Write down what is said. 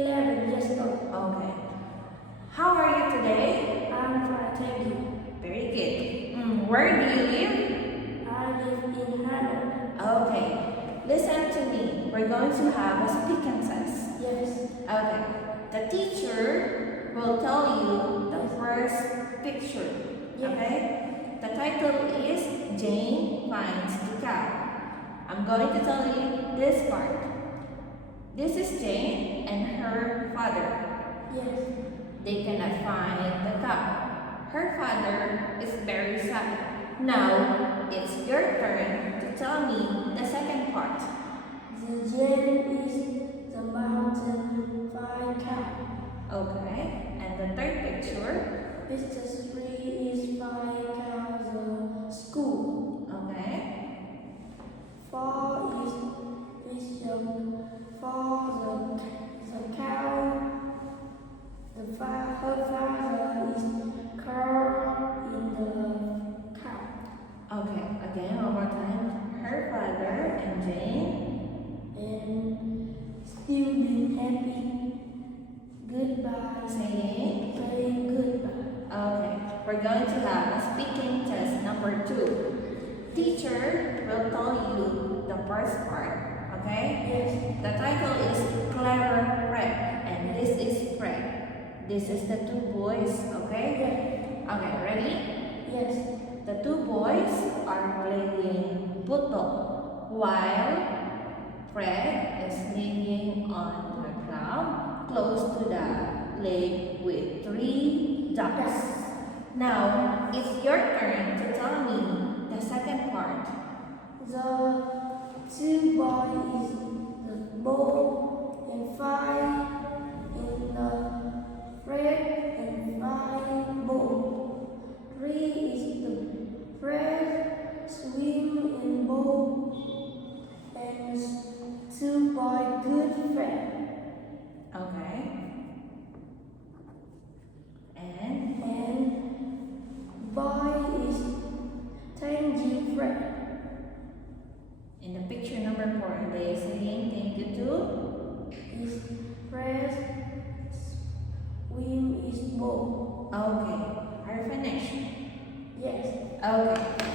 11 years old. Okay. How are you today? I'm fine, thank you. Very good. Where do you live? I live in Hanover. Okay. Listen to me. We're going to have a speaking test. Yes. Okay. The teacher will tell you the first picture. Yes. Okay? The title is Jane Finds the Cow. I'm going to tell you this part. This is Jane and her father. Yes. They cannot find the cow. Her father is very sad. Now, it's your turn to tell me the second part. The Jane is the mountain find cow. Okay. And the third picture. Mr. 3 is find cow the school. Okay. 4 is for the cow. Her father is curled in the cow. Okay. Again, one more time. Her father and Jane. And still being happy. Goodbye. Saying goodbye. Okay. We're going to have a speaking test number 2. Teacher will tell you the first part. Okay? Yes. The title is Clever Fred, and this is Fred. This is the two boys, okay? Okay, ready? Yes. The two boys are playing football while Fred is laying on the ground close to the lake with 3 ducks. Now, it's your turn to tell me the second part. The 2 boys is the ball and 5 in the Fred and 5 ball. 3 is the Fred swim in ball and 2 boy good friend. Okay. And Boy is tangy friend. in the picture number 4, they are saying thank you to. Is Fred swim is ball. Okay. Are you finished? Yes. Okay.